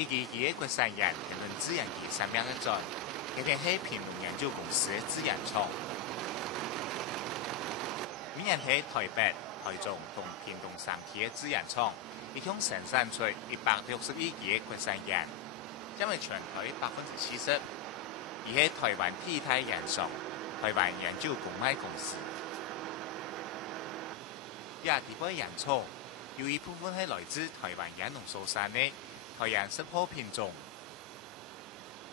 以及佢嘅国产人评论自然机上面嘅在，佢哋係平民研究公司嘅自然廠。明年喺台北、台中同屏东3區嘅自然廠，已經生產出161億嘅國產人，因為全台40%，而喺台灣第一代人上，台灣研究公賣公司。第八人草，有一部分係來自台灣人農所產嘅台灣濕貨品種。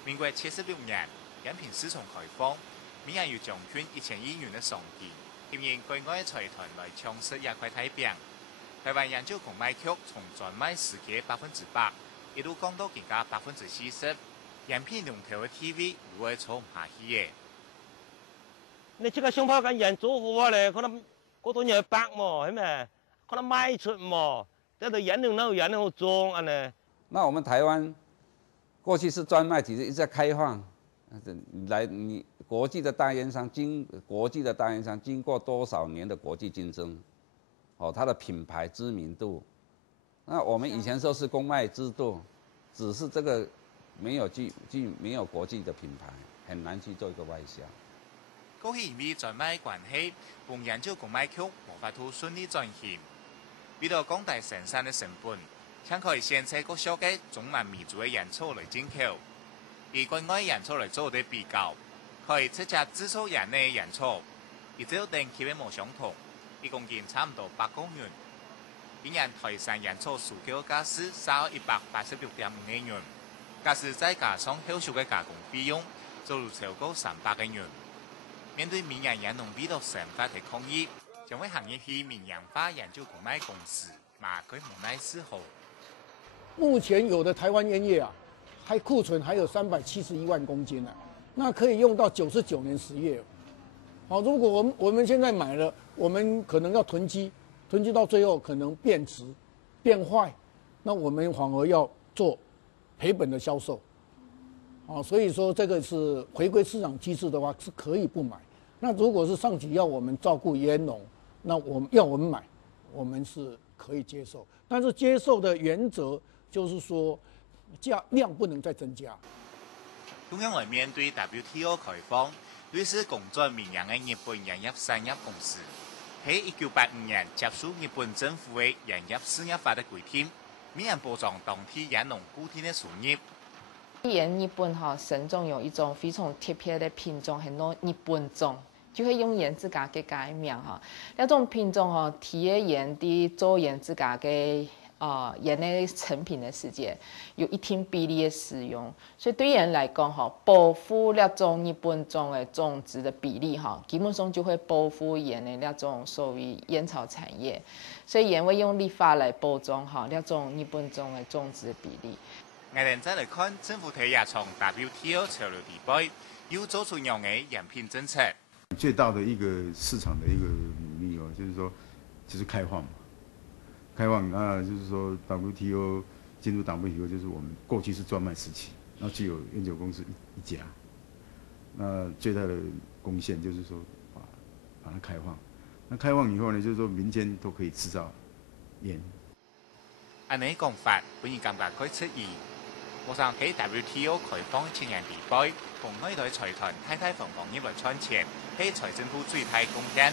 民國76年，飲品市場開放，每人要將近1000億元嘅商機。吸引國外財團來搶食一塊大餅。台灣研究公賣局從專賣時期100%，一路降到更加40%，飲品龍頭嘅地位如果坐唔下去嘅。你這個熊貓跟人做好咧，可能嗰度有白嘛，係咪？可能賣出嘛，這都人能好種啊呢。那我們台灣過去是專賣體制，一直在開放，你國際的大煙商經過多少年的國際競爭，它的品牌知名度，那我們以前說是公賣制度，只是這個沒有國際的品牌，很難去做一個外銷。過去因為專賣關係，本研究公賣局無法度順利轉型，為了降低生產的成本，請可以先採各小嘅中南美洲嘅煙草來進口，以國外煙草來做啲比較。可以直接製造人嘅煙草，而只有定期嘅冇相同，一公斤差唔多8公元。今年台產煙草出口價是186.5元，假使再加上後續嘅加工費用，就會超過300元。面對明年煙農味道生發嘅抗議，將會行一批民營化研究公賣公司，馬佢無奈是好。目前有的台灣煙葉啊，還庫存還有371萬公斤呢。那可以用到99年10月，好，如果我們現在買了，我們可能要囤積到最後可能變質、變壞，那我們反而要做賠本的銷售，好，所以說這個是回歸市場機制的話是可以不買。那如果是上級要我們照顧煙農，那我們買，我們是可以接受，但是接受的原則就是說量不能再增加。中央來面對 WTO 開放，類似工作民營嘅日本煙葉產業公司，喺1985年接受日本政府嘅煙葉事業法的規定，每人保障當地煙農固定嘅收入。日本神種有一種非常特別的品種，很多日本種，就會用煙自家嘅改名那種品種體驗的做煙自家嘅。煙的成品的時間有一定比例的使用，所以對人來講保護那種日本種的種植的比例基本上就會保護煙的那種所謂煙草產業，所以煙會用立法來保障那種日本種的種植的比例。我哋再來看政府睇下從 WTO 潮流地位，要做出樣嘅煙品政策。最大的一個市場的一個努力就是說，就是開放嘛。開放，那就是說 WTO 進入 WTO，就是我們過去是專賣時期，然後只有菸酒公司一家。那最大的貢獻就是說把它開放。那開放以後呢，就是說民間都可以製造煙。按你講法，本人感覺佢出意。我想喺 WTO 開放前年地位，同內地財團太放行業來賺錢，係財政部最大貢獻。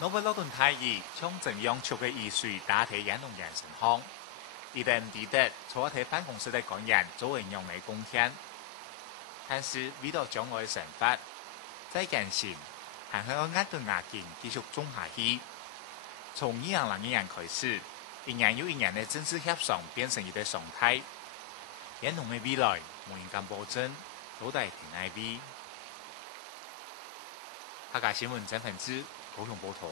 我會攞頓太熱，將怎樣出嘅意水打喺煙農人身上，一定唔記得坐喺辦公室的工人做營養嘅貢獻。但是為了將來嘅生活，再堅信還係要壓到牙根繼續種下去。從2002年開始，一年又一年嘅政治協商變成一個常態。煙農嘅未來冇人敢保證，都係挺愛味。客家新聞曾份子。高雄報道。